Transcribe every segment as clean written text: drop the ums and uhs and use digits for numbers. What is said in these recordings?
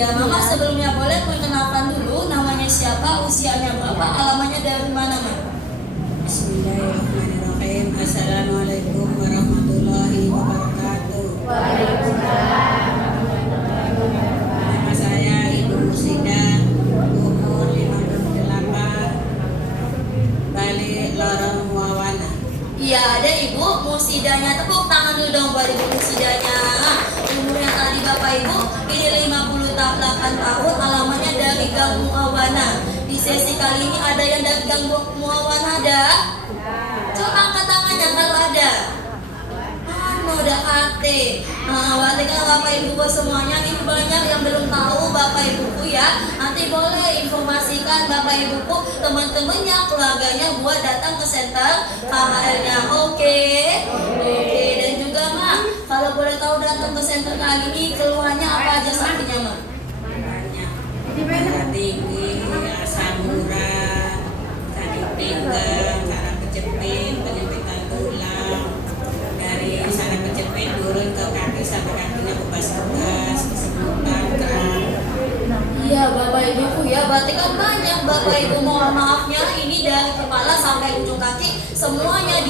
Ya Mama, sebelumnya boleh perkenalkan dulu namanya siapa, usianya berapa, alamannya dari mana Mama? Bismillahirrahmanirrahim. Assalamualaikum warahmatullahi wabarakatuh. Nama saya Ibu Musida, umur 58, balik Lorong Wawana. Iya, ada Ibu Musidanya, tepuk tangan dulu dong buat Ibu Musidanya. Umurnya tadi Bapak Ibu, ini 58 tahun, alamannya dari Gang Muawana. Di sesi kali ini ada yang dari Gang Muawana ada? Coba angkat tangannya kalau ada. Udah kate. Berarti kan Bapak Ibu semuanya ini banyak yang belum tahu Bapak Ibuku ya. Nanti boleh informasikan Bapak Ibuku, teman-temannya, keluarganya buat datang ke center KHL-nya. Oke. Dan juga Mak, kalau boleh tahu datang ke center kali ini keluhannya apa aja sakitnya Mak? Banyak. Darah tinggi, asam urat, sakit pinggang, saraf kejepit, penyempitan tulang. Dari saraf kejepit turun ke kaki sampai kakinya kebas-kebas, kesemutan, kram. Iya Bapak Ibuku ya, berarti kan banyak Bapak Ibu, mohon maafnya ini dari kepala sampai ujung kaki semuanya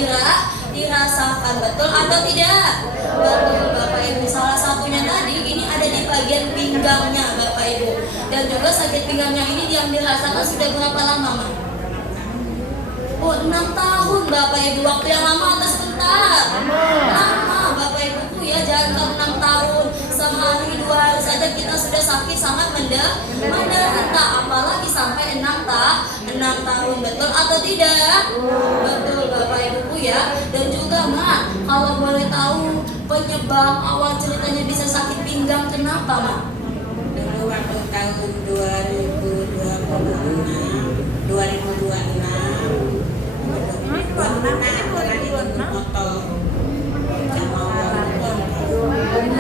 dirasakan, betul atau tidak? Betul Bapak Ibu. Salah satunya tadi ini ada di bagian pinggangnya Bapak Ibu, dan juga sakit pinggangnya ini yang dirasakan sudah berapa lama Mak? Oh 6 tahun Bapak Ibu, waktu yang lama atau sebentar? Lama Bapak Ibuku ya, jangan kalau 6 tahun sehari 2 hari saja kita sudah sakit sangat menderita, apalagi sampai 6 tahun, betul atau tidak? Betul Bapak Ibuku ya. Dan juga Mak, kalau boleh tahu penyebab awal ceritanya bisa sakit pinggang kenapa Mak? Dulu waktu tahun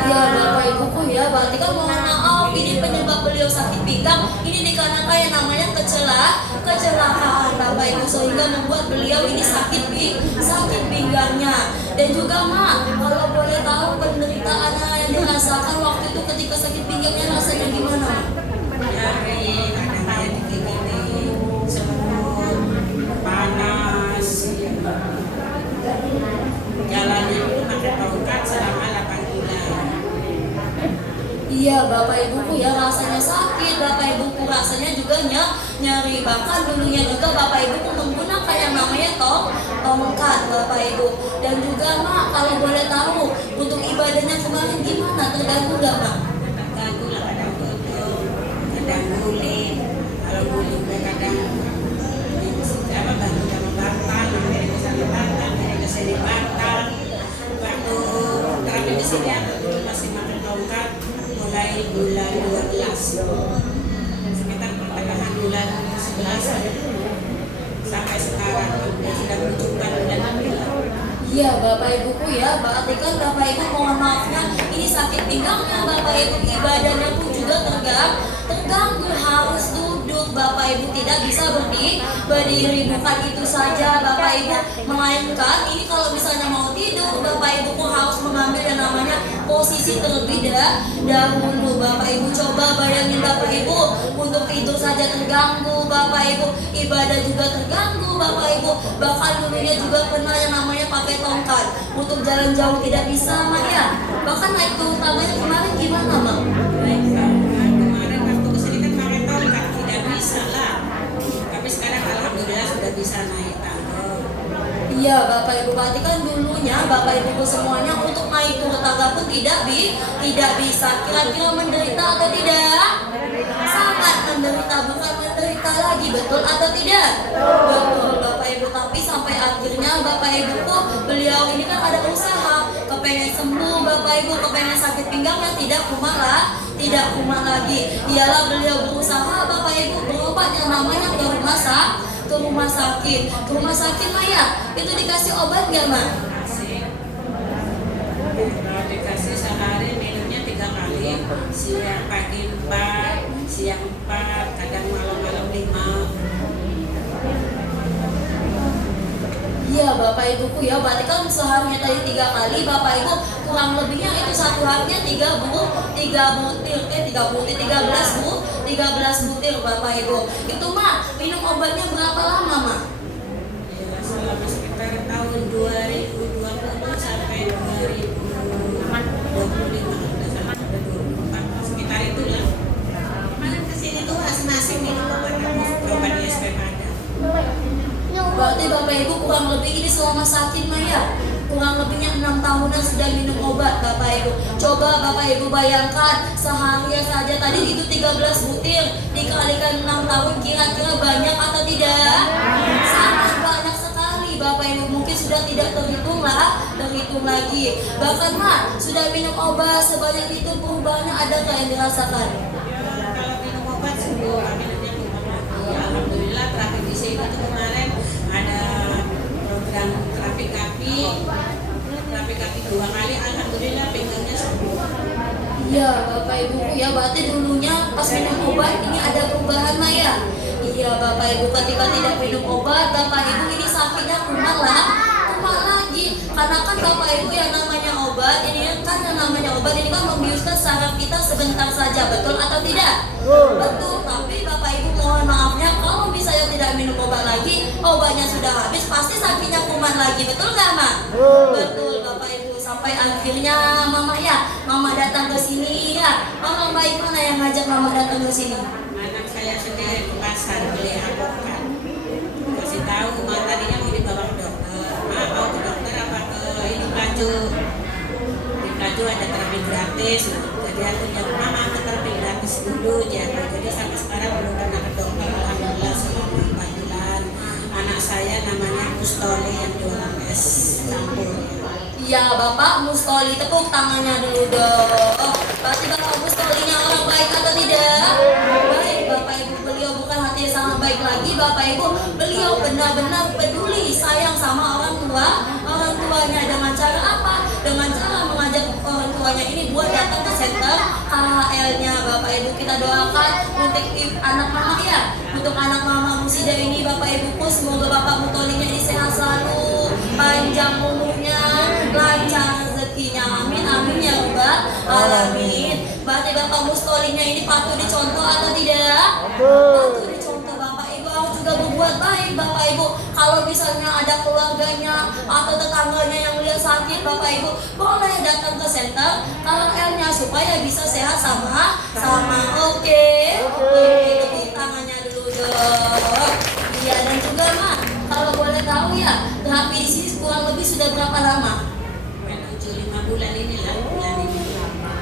Iya Bapak Ibuku ya, berarti kan mohon maaf ini penyebab beliau sakit pinggang ini dikarenakan yang namanya kecelakaan Bapak Ibu, sehingga membuat beliau ini sakit pinggangnya. Dan juga Mak, kalau boleh tahu penderitaannya yang dirasakan waktu itu ketika sakit pinggangnya rasanya gimana Mak? nyari, kadang kayak digigit, semut, panas. Jalannya itu pakai tongkat selama 8 bulan. Iya Bapak Ibuku ya, rasanya sakit Bapak Ibuku, rasanya juga nyari. Bahkan dulunya juga Bapak Ibuku menggunakan yang namanya tongkat Bapak Ibu. Dan juga Mak, kalau boleh tahu untuk ibadahnya kemarin gimana, terganggu gak Mak? Terganggu lah, kadang tutup, kadang guling. Kalau guling kadang bantu sama bantal, dari ke sana bantal, dari ke sini bantal. Waktu terakhir di sini aku dulu masih pakai tongkat mulai bulan 12, sekitar pertengahan bulan 11 sampai sekarang sudah menunjukkan bulan April. Iya Bapak Ibuku ya, berarti kan Bapak Ibu mohon maafnya ini sakit pinggangnya Bapak Ibu, ibadahnya pun juga terganggu, harus duduk Bapak Ibu, tidak bisa berdiri. Bukan itu saja Bapak Ibu, melainkan ini kalau misalnya mau tidur Bapak Ibu pun harus mengambil yang namanya posisi terlebih dahulu. Bapak Ibu coba bayangin Bapak Ibu, untuk tidur saja terganggu Bapak Ibu, ibadah juga terganggu Bapak Ibu, bahkan dulunya juga pernah yang namanya pakai tongkat untuk jalan jauh tidak bisa Mak ya. Bahkan naik turun tangganya kemarin gimana Mak? Kemarin waktu kesini kan pakai tongkat tidak bisa lah, tapi sekarang alhamdulillah sudah bisa naik tangga. Iya Bapak Ibu, berarti kan dulunya Bapak Ibu semuanya untuk naik turun tangga pun tidak bisa. Kira-kira menderita atau tidak? Sangat menderita, bukan menderita lagi, betul atau tidak? Betul Bapak Ibu, tapi sampai akhirnya Bapak Ibu kok beliau ini kan ada usaha, kepengen sembuh Bapak Ibu, kepengen sakit pinggangnya tidak kumat lagi. Ialah beliau berusaha Bapak Ibu berobat yang namanya ke rumah sakit. Ke rumah sakit Maya, itu dikasih obat nggak Mak? Kalau dikasih sehari minumnya 3 kali, siang pagi 4, siang 4, kadang malam-malam 5. Iya Bapak Ibuku ya, berarti kan seharinya tadi 3 kali Bapak Ibu, kurang lebihnya itu satu harinya 13 butir Bapak Ibu. Itu mah minum obatnya berapa lama mah? Ya, selama sekitar tahun 2020 sampai 2025 sampai 2024 sekitar itulah. Malah kesini tuh masing-masing minum obat di SPK ada. Berarti Bapak Ibu kurang lebih ini selama sakit mah ya, kurang lebihnya 6 tahunan sudah minum obat Bapak Ibu. Coba Bapak Ibu bayangkan sehari saja tadi itu 13 butir dikalikan 6 tahun, kira-kira banyak atau tidak? Sangat banyak sekali Bapak Ibu, mungkin sudah tidak terhitung lagi. Bahkan mah sudah minum obat sebanyak itu, perubahannya adakah yang dirasakan? Ya, kalau minum obat sembuh, minumnya turun lagi. Alhamdulillah terapi di sini tuh kemarin ada program terapi kaki 2 kali, alhamdulillah pinggangnya sembuh. Iya Bapak Ibu ya, berarti dulunya pas minum obat ini ada perubahan mah ya. Iya Bapak Ibu, ketika tidak minum obat Bapak Ibu ini sakitnya kumat lagi. Karena kan Bapak Ibu yang namanya obat ini kan membiuskan saraf kita sebentar saja, betul atau tidak? Betul. Tapi Bapak Ibu mohon maafnya, kalau misalnya tidak minum obat lagi, obatnya sudah habis, pasti sakitnya kumat lagi, betul nggak Mak? Betul Bapak Ibu. Sampai akhirnya Mama datang ke sini ya. Mama baik mana yang ngajak Mama datang ke sini? Anak saya sendiri ke pasar beli avokat. Kasih tahu, tadinya mau dibawa ke dokter. Mau ke dokter apa ke ini Pelaju? Di Pelaju ada terapi gratis. Jadi aku jawab, Mama ke terapi gratis dulu. Jadi sampai sekarang belum pernah ke dokter. Alhamdulillah selama 4 bulan. Anak saya namanya Mustoli yang jualan es campur. Iya Bapak Mustoli, tepuk tangannya dulu dong. Berarti Bapak Mustolinya orang baik atau tidak? Baik Bapak Ibu, beliau bukan hatinya sangat baik lagi Bapak Ibu. Beliau benar-benar peduli, sayang sama orang tuanya. Dengan cara apa? Dengan cara mengajak orang tuanya ini buat datang ke center KHL-nya Bapak Ibu. Kita doakan untuk anak mama ya, untuk anak mama Musida ini Bapak Ibu, semoga Bapak Mustolinya ini sehat selalu, panjang umurnya, lancar rezekinya, amin amin ya Rabbal alamin. Berarti Bapak Mustolinya ini patut dicontoh atau tidak? Patut dicontoh Bapak Ibu. Harus juga berbuat baik Bapak Ibu. Kalau misalnya ada keluarganya atau tetangganya yang lihat sakit Bapak Ibu, boleh datang ke center KHL-nya supaya bisa sehat sama. Oke. Tepuk tangannya dulu dong. Iya, dan juga Mak, kalau boleh tahu ya, terapi di sini kurang lebih sudah berapa lama? Menuju 5 bulan inilah, bulan ini.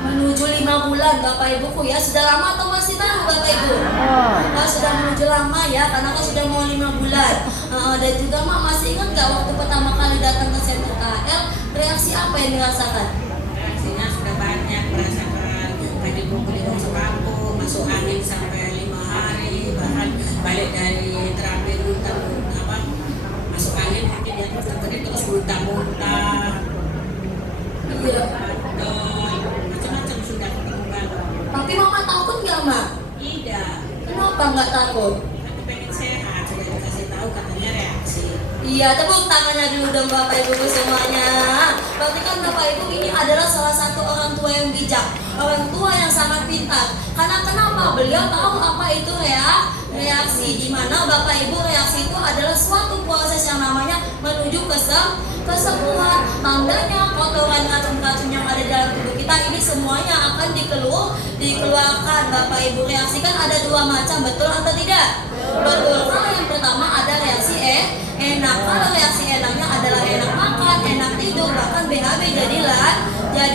Menuju 5 bulan Bapak Ibuku ya. Sudah lama atau masih baru Bapak Ibu? Sudah menuju lama ya, karena kan sudah mau 5 bulan. Dan juga Mak masih ingat gak waktu pertama kali datang ke center KHL, reaksi apa yang dirasakan? Reaksinya sudah banyak, merasakan kayak dipukuli masuk kampung, masuk angin sampai 5 hari, bahkan balik dari terapi masuk angin mungkin ya terus muntah-muntah. Iya. Macam-macam sudah ketemu banget. Tapi Mama takut gak Mak? Tidak. Kenapa nggak takut? Aku pengen sehat, sudah dikasih tahu katanya reaksi. Iya, tepuk tangannya dulu dong Bapak Ibu semuanya. Berarti kan Bapak Ibu ini adalah salah satu orang tua yang bijak, orang tua yang sangat pintar. Karena kenapa? Beliau tahu apa itu reaksi, di mana Bapak Ibu reaksi itu adalah suatu proses yang namanya menuju kesembuhan. Tandanya kotoran racun-racun yang ada dalam tubuh kita ini semuanya akan dikeluarkan Bapak Ibu. Reaksi kan ada 2 macam, betul atau tidak? Betul. Kalau yang pertama ada reaksi enak. Kalau reaksi enaknya adalah enak makan, enak tidur, bahkan BAB jadi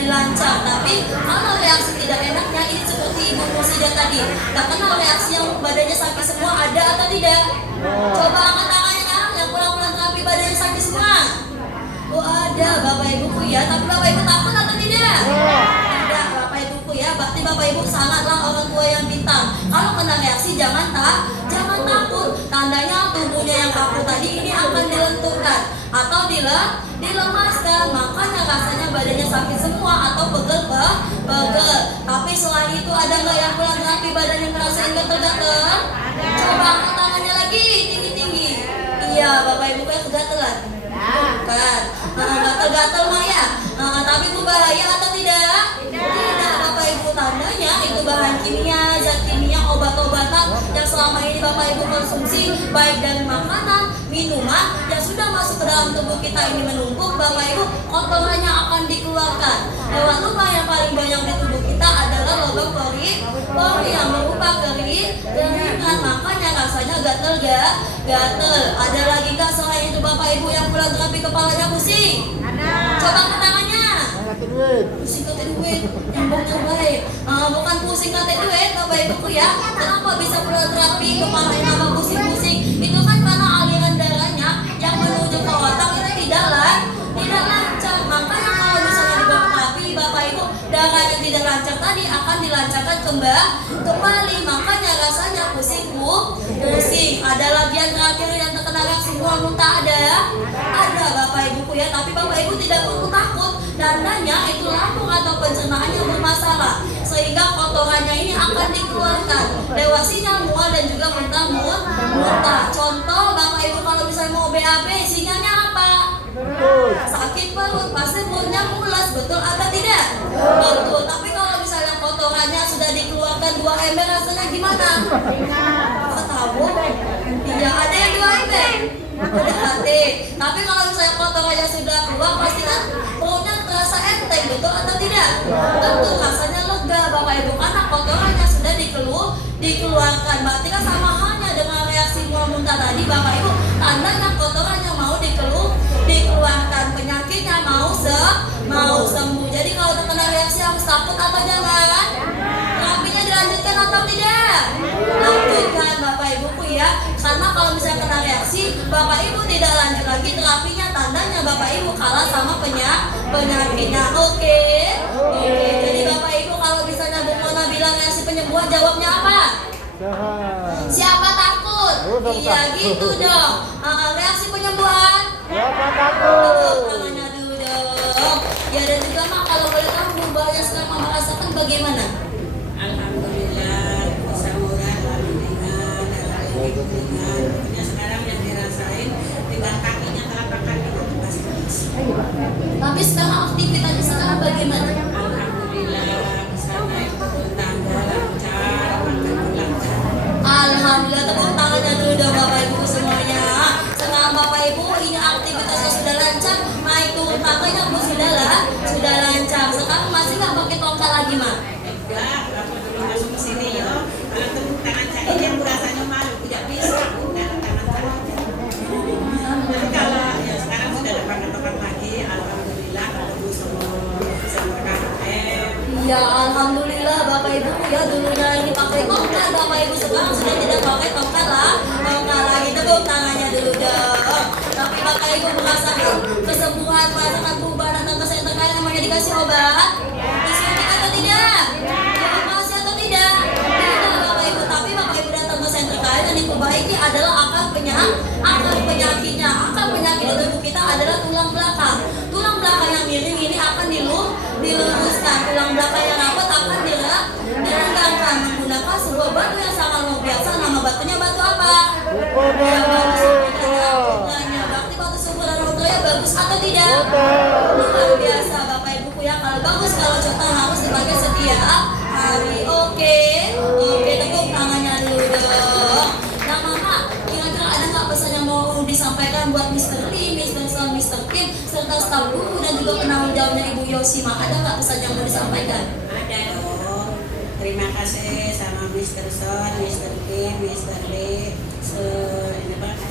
lancar. Tapi kalau reaksi tidak enaknya ini seperti Ibu Musida tadi, tak kenal reaksi yang badannya sakit semua, ada atau tidak? Coba angkat tangannya yang pulang-pulang terapi badannya sakit semua. Oh ada Bapak Ibuku ya, tapi Bapak Ibu takut atau tidak? Tidak Bapak Ibuku ya, berarti Bapak Ibu sangatlah orang tua yang pintar. Kalau kena reaksi jangan takut. Tandanya tubuhnya yang kaku tadi ini akan dilenturkan atau dilemaskan. Makanya rasanya badannya sakit semua atau pegel. Tapi selain itu ada nggak yang pulang terapi badannya ngerasain gatel-gatel? Coba angkat tangannya lagi tinggi-tinggi. Iya Bapak Ibu kayak kegatelan. baik dari makanan, minuman yang sudah masuk ke dalam tubuh kita ini menumpuk, Bapak Ibu, kotorannya akan dikeluarkan. Lewat lubang yang paling banyak di tubuh kita adalah lubang pori yang berupa kering dan ringan, makanya rasanya gatel. Ada lagi nggak selain itu Bapak Ibu yang pulang terapi kepalanya pusing? Coba angkat tangannya. Pusing kate duit, nyambungnya baik. Bukan pusing kate duit, Bapak Ibu ya. Kenapa bisa pulang terapi kepalanya tambah pusing-pusing? Itu kan karena aliran darahnya yang menuju ke otak itu tidak lancar. Makanya kalau misalnya di bawah terapi, Bapak Ibu, darah yang tidak lancar tadi akan dilancarkan kembali. Makanya rasanya pusing. Ada lagi yang terakhir yang terkena reaksi mual muntah ada Bapak Ibu ya. Tapi Bapak Ibu tidak perlu takut. Tandanya itu lambung atau pencernaannya bermasalah, sehingga kotorannya ini akan dikeluarkan lewat sinyal mual dan juga muntah. Contoh Bapak Ibu kalau misalnya mau BAB, sinyalnya apa? Sakit perut, pasti perutnya mules, betul atau tidak? Betul. Tapi kalau misalnya kotorannya sudah dikeluarkan 2 ember, rasanya gimana? Tahu? Iya, ada yang 2 ember. Ada hati. Tapi kalau misalnya kotorannya sudah keluar, pasti kan perutnya terasa enteng, betul atau tidak? Betul, rasanya lega Bapak Ibu, karena kotorannya sudah dikeluarkan. Berarti kan sama halnya dengan reaksi mual muntah tadi Bapak Ibu, tandanya kotorannya mau dikeluarkan, penyakitnya mau sembuh. Jadi kalau terkena reaksi harus takut atau jangan? Terapinya dilanjutkan atau tidak? Lanjutkan Bapak Ibu ya. Karena kalau misalnya kena reaksi, Bapak Ibu tidak lanjut lagi terapinya, tandanya Bapak Ibu kalah sama penyakitnya. Oke. Jadi Bapak Ibu kalau misalnya Bu Mona bilang reaksi penyembuhan, jawabnya apa? Siapa takut? Iya gitu dong. Reaksi penyembuhan? Siapa takut? Tangannya dulu dong. Ya, dan juga Mak, kalau boleh tahu perubahan yang sekarang Mama rasakan bagaimana? Alhamdulillah, bisa murah, lalu ringan. Pokoknya sekarang yang dirasain tinggal kakinya, telapak kaki itu bas-bas. Tapi sekarang aktivitasnya sekarang bagaimana? Alhamdulillah, bisa naik turun tangga lancar, makan lancar. Alhamdulillah, tepuk tangannya dulu dong Bapak Ibu semuanya. Sekarang Bapak Ibu ini aktivitasnya sudah lancar, naik turun tangganya pun sudah lancar. Sekarang masih nggak pakai tongkat lagi Mak? Enggak, kalau dulu masuk ke sini yo, kalau tepuk tangan cakit yang rasanya malu, tidak bisa, udah tangan cakit. Tapi kalau ya sekarang sudah ada pakai lagi, alhamdulillah kalau semua KM. Ya Alhamdulillah Bapak Ibu ya, dulunya ini pakai tongkat, Bapak Ibu sekarang sudah tidak pakai tongkat lagi. Tepuk tangannya dulu dong. Tapi Bapak Ibu merasakan kesembuhan, merasakan perubahan datang ke center kalian, namanya dikasih obat? Disuntik atau tidak? Dioperasi atau tidak? Tidak Bapak Ibu. Tapi Bapak Ibu datang ke center kalian, yang diperbaiki adalah akar penyakitnya. Akar penyakit di tubuh kita adalah tulang belakang. Tulang belakang yang miring ini akan diluruskan. Tulang belakang yang rapat akan direnggangkan menggunakan sebuah batu yang sangat luar biasa. Nama batunya batu apa? Ya, batu sumber dan utranya. Berarti batu sumber dan utranya bagus atau tidak? Luar biasa Bapak Ibu ya. Kalau bagus, kalau contoh harus dipakai setiap hari. Oke, tepuk tangannya dulu dong. Nah Mama, kira-kira ada nggak pesan yang mau disampaikan buat Mr. Lee, Mr. Son, Mr. Kim, serta staf guru dan juga penanggung jawabnya Ibu Yosima? Ada nggak pesan yang mau disampaikan? Ada dong. Terima kasih sama Mr. Son, Mr. Kim, Mr. Lee,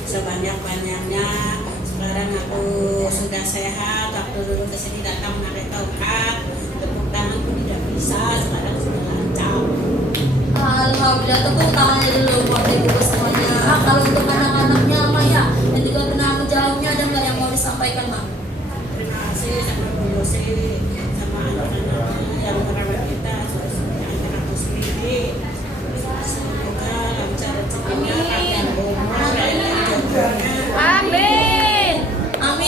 sebanyak-banyaknya. Sekarang aku sudah sehat. Waktu dulu kesini datang pakai tongkat, tepuk tanganku tidak bisa. Sekarang sudah lancar. Alhamdulillah, tepuk tangannya dulu buat Ibu semuanya. Kalau untuk anak-anaknya Maya dan juga penanggung jawabnya, ada nggak yang mau disampaikan Mak? Terima kasih sama Bu Yosi, sama anak-anaknya yang merawat kita, anak-anak sendiri. Semoga lancar rezekinya, panjang umur, dan jodohnya. Amin.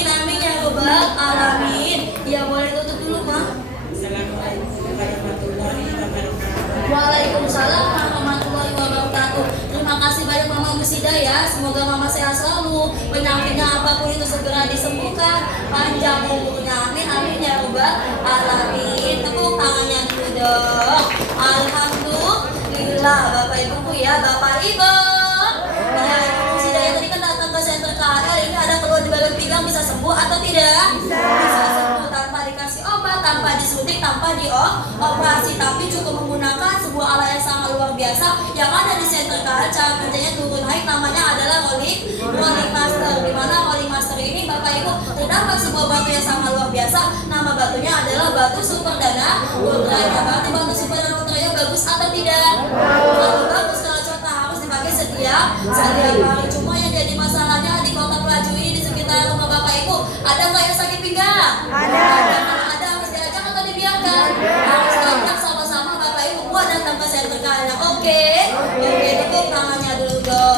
Amin ya robbal alamin. Ya boleh tutup dulu Mak. Assalamualaikum warahmatullahi wabarakatuh. Waalaikumsalam warahmatullahi wabarakatuh. Terima kasih banyak Mama Musida ya. Semoga Mama sehat selalu. Penyakitnya apapun itu segera disembuhkan. Panjang umurnya. Amin ya robbal alamin. Tepuk tangannya dulu dong. Alhamdulillah Bapak Ibuku ya, Bapak Ibu. Ya Ibu Musida yang tidak? Bisa sembuh tanpa dikasih obat, tanpa disuntik, tanpa dioperasi, tapi cukup menggunakan sebuah alat yang sangat luar biasa yang ada di center kaca. Kerjanya turun naik, namanya adalah rolling master. Di mana rolling master ini Bapak Ibu terdapat sebuah batu yang sangat luar biasa. Nama batunya adalah batu super dana ultranya. Berarti batu super dana ultranya bagus atau tidak? Kalau bagus, kalau contoh harus dipakai setiap